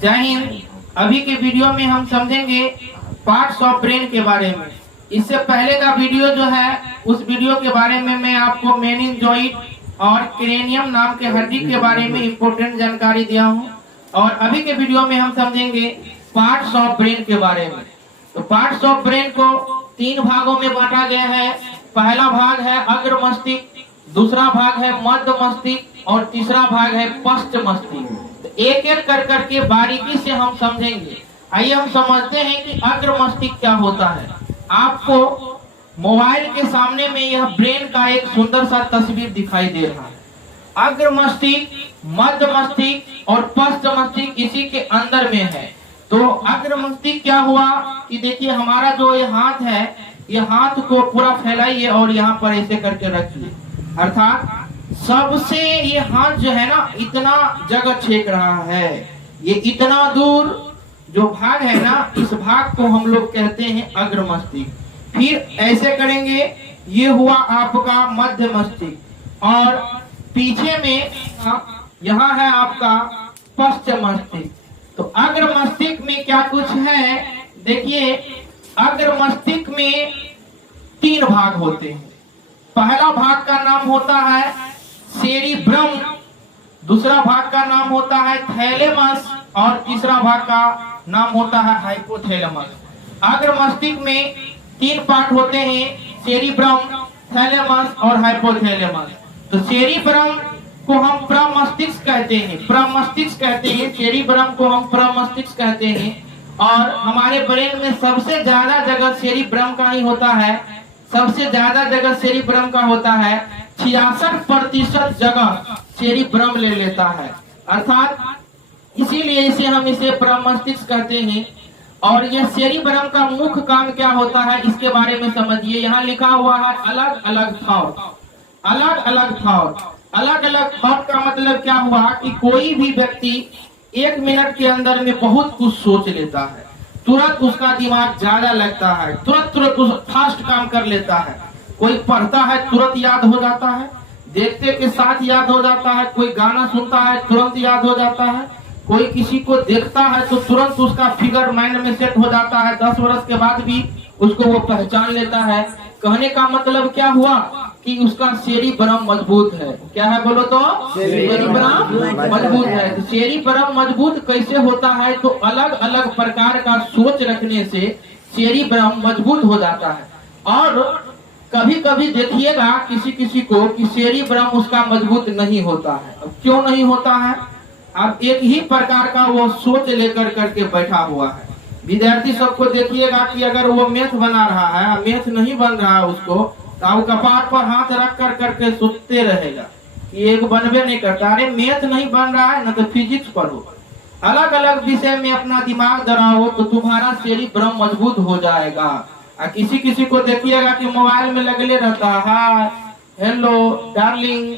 जय हिंद। अभी के वीडियो में हम समझेंगे पार्ट्स ऑफ ब्रेन के बारे में। इससे पहले का वीडियो जो है उस वीडियो के बारे में मैं आपको मेनिंजोइड और क्रेनियम नाम के हड्डी के बारे में इम्पोर्टेंट जानकारी दिया हूँ। और अभी के वीडियो में हम समझेंगे पार्ट्स ऑफ ब्रेन के बारे में। तो पार्ट्स ऑफ ब्रेन को 3 भागों में बांटा गया है। पहला भाग है अग्र मस्तिष्क, दूसरा भाग है मध्य मस्तिष्क और तीसरा भाग है पश्च मस्तिष्क। तो एक एक कर करके बारीकी से हम समझेंगे। आइए हम समझते हैं कि अग्र मस्तिष्क क्या होता है। आपको मोबाइल के सामने में यह ब्रेन का एक सुंदर सा तस्वीर दिखाई दे रहा है। अग्र मस्तिष्क, मध्य मस्तिष्क और पश्च मस्तिष्क इसी के अंदर में है। तो अग्र मस्तिष्क क्या हुआ कि देखिए हमारा जो ये हाथ है, ये हाथ को पूरा फैलाइए और यहाँ पर ऐसे करके रखिए। अर्थात सबसे ये हाथ जो है ना इतना जगह छेक रहा है। ये इतना दूर जो भाग है ना, इस भाग को हम लोग कहते हैं अग्र मस्तिष्क। फिर ऐसे करेंगे, ये हुआ आपका मध्य मस्तिष्क और पीछे में यहाँ है आपका पश्च मस्तिष्क। तो अग्र मस्तिष्क में क्या कुछ है, देखिए अग्र मस्तिष्क में 3 भाग होते हैं। पहला भाग का नाम होता है सेरिब्रम, दूसरा भाग का नाम होता है थैलेमस और तीसरा भाग का नाम होता है हाइपोथैलेमस। अग्र मस्तिष्क में 3 पार्ट होते हैं, सेरिब्रम, थैलेमस और हाइपोथैलेमस। तो सेरिब्रम को हम प्रमस्तिष्क कहते हैं, प्रमस्तिष्क कहते हैं। सेरिब्रम को हम प्रमस्तिष्क कहते हैं। और हमारे ब्रेन में सबसे ज्यादा जगह सेरिब्रम का ही होता है। सबसे ज्यादा जगह सेरिब्रम का होता है। 66% जगह सेरिब्रम ले लेता है। अर्थात इसीलिए हम इसे प्रमस्तिष्क कहते हैं। और यह सेरिब्रम का मुख्य काम क्या होता है इसके बारे में समझिए। यहाँ लिखा हुआ है अलग अलग थॉट। अलग अलग थॉट, अलग अलग थॉट का मतलब क्या हुआ कि कोई भी व्यक्ति 1 मिनट के अंदर में बहुत कुछ सोच लेता है। तुरंत उसका दिमाग ज्यादा लगता है, तुरंत फास्ट काम कर लेता है। कोई पढ़ता है तुरंत याद हो जाता है, देखते के साथ याद हो जाता है। कोई गाना सुनता है तुरंत याद हो जाता है। कोई किसी को देखता है तो तुरंत उसका फिगर माइंड में सेट हो जाता है। 10 वर्ष के बाद भी उसको वो पहचान लेता है। कहने का मतलब क्या हुआ कि उसका सेरिब्रम मजबूत है। क्या है बोलो तो? सेरिब्रम मजबूत है। तो सेरिब्रम मजबूत कैसे होता है? तो अलग अलग प्रकार का सोच रखने से सेरिब्रम मजबूत हो जाता है। और कभी कभी देखिएगा किसी किसी को कि सेरिब्रम उसका मजबूत नहीं होता है। अब क्यों नहीं होता है? अब एक ही प्रकार का वो सोच लेकर करके बैठा हुआ है। विद्यार्थी सबको देखिएगा कि अगर वो मैथ बना रहा है, मैथ नहीं बन रहा है उसको, तो वो कपाट पर हाथ रख कर करके सोचते रहेगा कि एक बनबे नहीं करता। अरे मैथ नहीं बन रहा है ना तो फिजिक्स पढ़ो। अलग अलग विषय में अपना दिमाग दराओ तो तुम्हारा सेरिब्रम मजबूत हो जाएगा। किसी किसी को देखिएगा कि मोबाइल में लगले रहता है, हेलो डार्लिंग,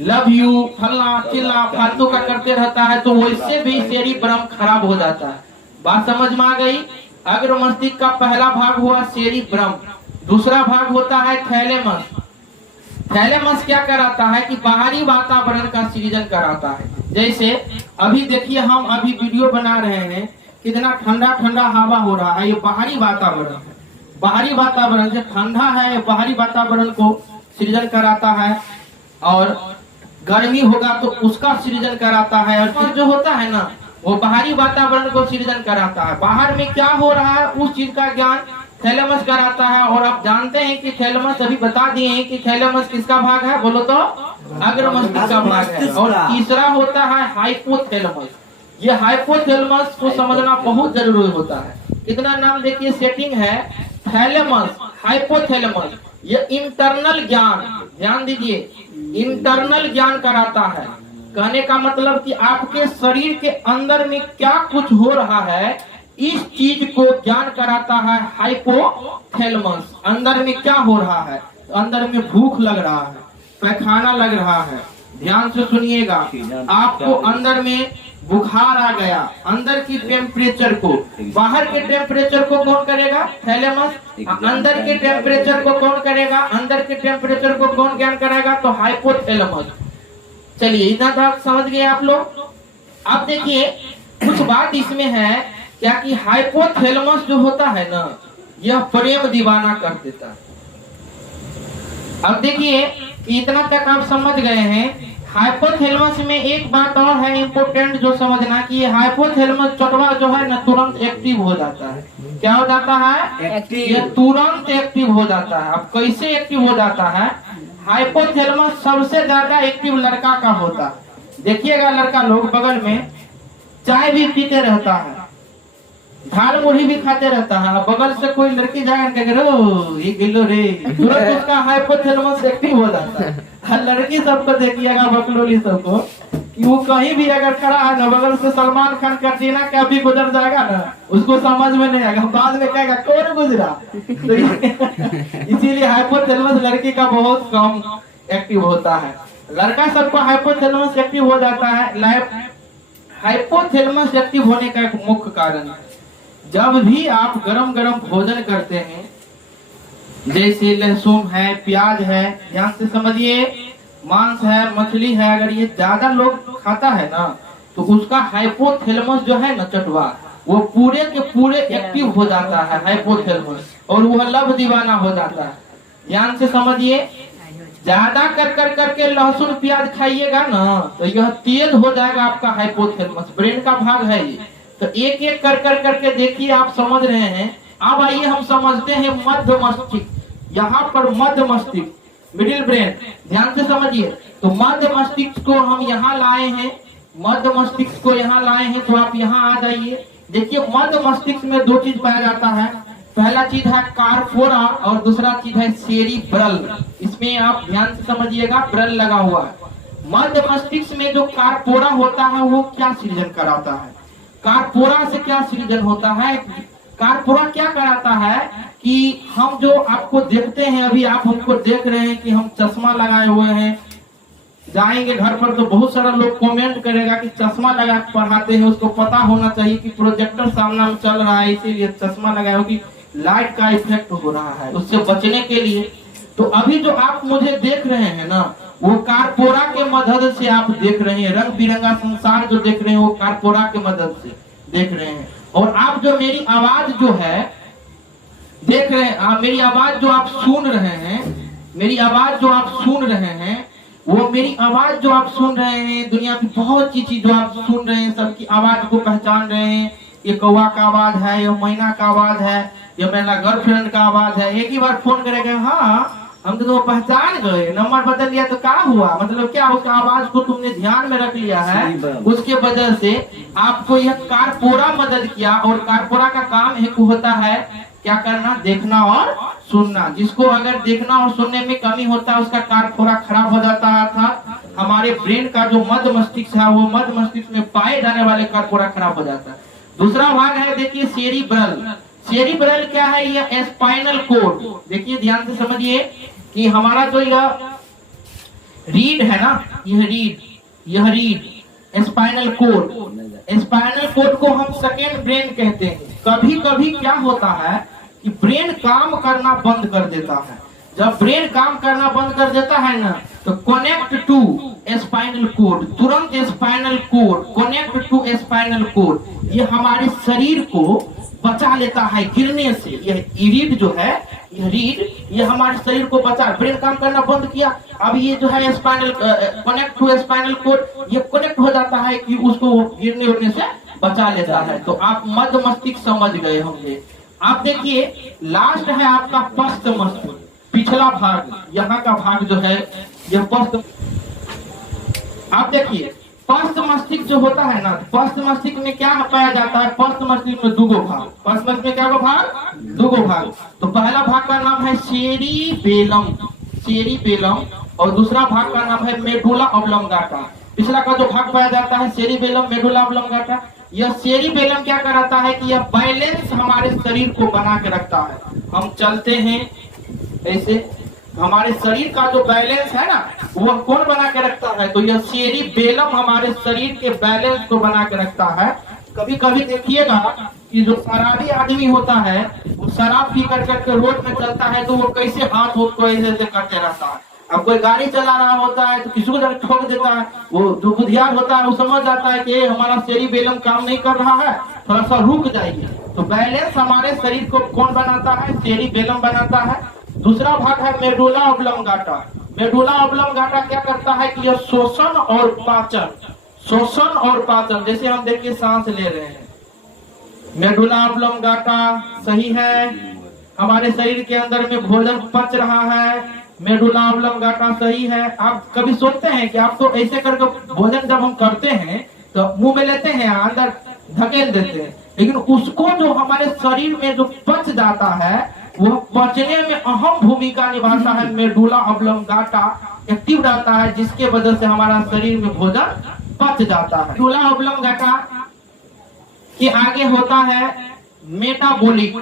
लव यू, फलना चिल्ला फालतू का करते रहता है। तो इससे भी सेरिब्रम खराब हो जाता है। बात समझ में आ गई? अग्र मस्तिष्क का पहला भाग हुआ सेरिब्रम, दूसरा भाग होता है थैलेमस। थैलेमस क्या कराता है कि बाहरी वातावरण का सृजन कराता है। जैसे अभी देखिए हम अभी वीडियो बना रहे हैं, कितना ठंडा ठंडा हवा हो रहा है। ये बाहरी वातावरण है। बाहरी वातावरण जो ठंडा है बाहरी वातावरण को सृजन कराता है। और गर्मी होगा तो उसका सृजन कराता है। और फिर जो होता है ना वो बाहरी वातावरण को सृजन कराता है। बाहर में क्या हो रहा है उस चीज का ज्ञान थैलेमस कराता है। और आप जानते हैं कि थैलेमस अभी बता दिए हैं कि थैलेमस किसका भाग है बोलो तो? अग्र मस्तिष्क का भाग है। और तीसरा होता है हाइपोथैलेमस। ये हाइपोथैलेमस को समझना बहुत जरूरी होता है। कितना नाम देखिए सेटिंग है, थैलेमस, हाइपोथैलेमस। ये इंटरनल ज्ञान, ध्यान दीजिए, इंटरनल ज्ञान कराता है। कहने का मतलब कि आपके शरीर के अंदर में क्या कुछ हो रहा है इस चीज को ज्ञान कराता है हाइपोथैलेमस। अंदर में क्या हो रहा है? अंदर में भूख लग रहा है, पैखाना लग रहा है, ध्यान से सुनिएगा। आपको अंदर में बुखार आ गया, अंदर की टेम्परेचर को, बाहर के टेम्परेचर को कौन करेगा? थैलेमस। अंदर के टेम्परेचर को कौन करेगा? अंदर के टेम्परेचर को कौन ज्ञान कराएगा? तो हाइपोथैलेमस। चलिए इतना तक समझ गए आप लोग। अब देखिए कुछ बात इसमें है क्या कि हाइपोथैलेमस जो होता है ना, यह प्रेम दीवाना कर देता है। अब देखिए इतना तक आप समझ गए हैं। हाइपोथैलेमस में एक बात और है इम्पोर्टेंट जो समझना कि ये हाइपोथैलेमस चटवा जो है ना तुरंत एक्टिव हो जाता है। क्या हो जाता है? ये तुरंत एक्टिव हो जाता है। अब कैसे एक्टिव हो जाता है? हाइपोथैलेमस सबसे ज्यादा एक्टिव लड़का का होता है। देखिएगा लड़का लोग बगल में चाय भी पीते रहता है, झाल मुढ़ी भी खाते रहता है, बगल से कोई लड़की जाएगा ये गिलो रे, तुरंत उसका हाइपोथैलेमस एक्टिव हो जाता है। लड़की सबको देखिएगा बकलोली सबको कि वो कहीं भी अगर खड़ा है ना, बगल से सलमान खान कैटरीना कैफ भी गुजर जाएगा ना, उसको समझ में नहीं आएगा, बाद में कहेगा कौन गुजरा। तो इसीलिए हाइपोथैलेमस लड़की का बहुत कम एक्टिव होता है। लड़का सबको हाइपोथैलेमस एक्टिव हो जाता है। हाइपोथैलेमस एक्टिव होने का एक मुख्य कारण है, जब भी आप गरम गरम भोजन करते हैं, जैसे लहसुन है, प्याज है, ध्यान से समझिए, मांस है, मछली है, अगर ये ज्यादा लोग खाता है ना तो उसका हाइपोथैलेमस जो है ना चटवा, वो पूरे के पूरे एक्टिव हो जाता है हाइपोथैलेमस, और वह लब दीवाना हो जाता है। ध्यान से समझिए, ज्यादा कर करके लहसुन प्याज खाइएगा ना तो यह तेज हो जाएगा आपका हाइपोथैलेमस, ब्रेन का भाग है ये। तो एक एक कर करके देखिए, आप समझ रहे हैं। अब आइए हम समझते हैं मध्य मस्तिष्क। यहाँ पर मध्य मस्तिष्क, मिडिल ब्रेन, ध्यान से समझिए। तो मध्य मस्तिष्क को हम यहाँ लाए हैं, मध्य मस्तिष्क को यहाँ लाए हैं, तो आप यहाँ आ जाइए। देखिए मध्य मस्तिष्क में दो चीज पाया जाता है, पहला चीज है कार्पोरा और दूसरा चीज है सेरिब्रल। इसमें आप ध्यान से समझिएगा, ब्रल लगा हुआ है। मध्य मस्तिष्क में जो कार्पोरा होता है वो क्या सृजन कराता है? कार्पोरा से क्या सृजन होता है? कार्पोरा क्या कराता है कि हम जो आपको देखते हैं, अभी आप हमको देख रहे हैं कि हम चश्मा लगाए हुए हैं, जाएंगे घर पर तो बहुत सारा लोग कमेंट करेगा कि चश्मा लगा पढ़ाते हैं, उसको पता होना चाहिए कि प्रोजेक्टर सामने में चल रहा है, इसीलिए चश्मा लगाए हो कि लाइट का इफेक्ट हो रहा है, उससे बचने के लिए। तो अभी जो आप मुझे देख रहे हैं ना, वो कार्पोरा के मदद से आप देख रहे हैं, रंग बिरंगा संसार जो देख रहे हैं वो कार्पोरा के मदद से देख रहे हैं। और आप जो मेरी आवाज जो है देख रहे हैं, मेरी आवाज जो आप सुन रहे हैं, मेरी आवाज जो आप सुन रहे हैं, वो मेरी आवाज जो आप सुन रहे हैं, दुनिया की बहुत सी चीज जो आप सुन रहे हैं, सबकी आवाज को पहचान रहे हैं। ये कौवा का आवाज है, ये मैना का आवाज है, ये मेरा गर्लफ्रेंड का आवाज है। एक ही बार फोन करेगा, हाँ हम तो पहचान गए, नंबर बदल लिया तो क्या हुआ, मतलब क्या उसका आवाज को तुमने ध्यान में रख लिया है, उसके वजह से आपको यह कार्पोरा मदद किया। और कार्पोरा का काम एक होता है क्या करना, देखना और सुनना। जिसको अगर देखना और सुनने में कमी होता है उसका कार्पोरा खराब हो जाता है, अर्थात हमारे ब्रेन का जो मध्य मस्तिष्क है वो मध्य मस्तिष्क में पाए जाने वाले कार्पोरा खराब हो जाता है। दूसरा भाग है देखिए सेरिब्रल। सेरिब्रल क्या है? यह स्पाइनल कोड। देखिए ध्यान से समझिए कि हमारा जो यह रीड है ना, यह read spinal cord, spinal cord को हम सेकेंड ब्रेन कहते हैं। कभी कभी क्या होता है कि ब्रेन काम करना बंद कर देता है। जब ब्रेन काम करना बंद कर देता है ना तो कनेक्ट टू स्पाइनल कोड, तुरंत spinal cord connect to spinal cord, ये हमारे शरीर को बचा लेता है गिरने से। यह रीड जो है, यह रीड ये हमारे शरीर को बचा, ब्रेन काम करना बंद किया, अब ये जो है spinal connect to spinal cord, ये कनेक्ट हो जाता है कि उसको गिरने उड़ने से बचा लेता है। तो आप मध्य मस्तिष्क समझ गए होंगे। आप देखिए लास्ट है आपका पश्च मस्तिष्क, पिछला भाग, यहाँ का भाग जो है यह पश्च। आप देखिए पश्च मस्तिष्क जो होता है ना, पश्च मस्तिष्क में क्या पाया जाता है? पश्च मस्तिष्क में दुगो भाग, पश्च मस्तिष्क में क्या भाग? दुगो भाग। तो पहला भाग का नाम है सेरिबेलम, सेरिबेलम, और दूसरा भाग का नाम है मेडुला ऑब्लोंगाटा। पिछला का जो भाग पाया जाता है सेरिबेलम, मेडुला ऑब्लोंगाटा, यह सेरिबेलम क्या कराता है कि यह बैलेंस हमारे शरीर को बना के रखता है। हम चलते हैं ऐसे, हमारे शरीर का जो बैलेंस है ना वो कौन बना के रखता है? तो यह सेरिबेलम हमारे शरीर के बैलेंस को बना के रखता है। कभी कभी देखिएगा कि जो शराबी आदमी होता है वो शराब पी कर रोड में चलता है तो वो कैसे हाथ को ऐसे करते रहता है, अब कोई गाड़ी चला रहा होता है तो किसी को जब ठोक देता है, वो जो बुद्धियार होता है वो समझ जाता है कि हमारा सेरिबेलम काम नहीं कर रहा है, थोड़ा सा रुक जाइए। तो बैलेंस हमारे शरीर को कौन बनाता है? सेरिबेलम बनाता है। दूसरा भाग है मेडुला ऑब्लंगाटा। मेडुला ऑब्लंगाटा क्या करता है कि यह शोषण और पाचन, जैसे हम देखिए सांस ले रहे हैं, मेडुला ऑब्लंगाटा सही है, हमारे शरीर के अंदर में भोजन पच रहा है, मेडुला ऑब्लंगाटा सही है। आप कभी सोचते हैं कि आप तो ऐसे करके भोजन जब हम करते हैं तो मुंह में लेते हैं, अंदर धकेल देते हैं, लेकिन उसको जो हमारे शरीर में जो पच जाता है वह पचने में अहम भूमिका निभाता है। मेडुला ऑब्लंगाटा एक्टिव रहता है, जिसके वजह से हमारा शरीर में भोजन पच जाता है। मेडुला ऑब्लंगाटा के आगे होता है मेटाबॉलिक,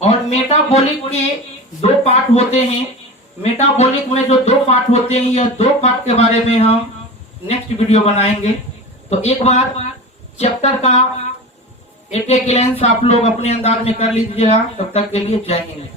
और मेटाबॉलिक के दो पार्ट होते हैं। मेटाबॉलिक में जो दो पार्ट होते हैं, यह दो पार्ट के बारे में हम नेक्स्ट वीडियो बनाएंगे। तो एक बार चैप्टर का एक ग्लैंस आप लोग अपने अंदाज में कर लीजिएगा। तब तक के लिए जय हिंद।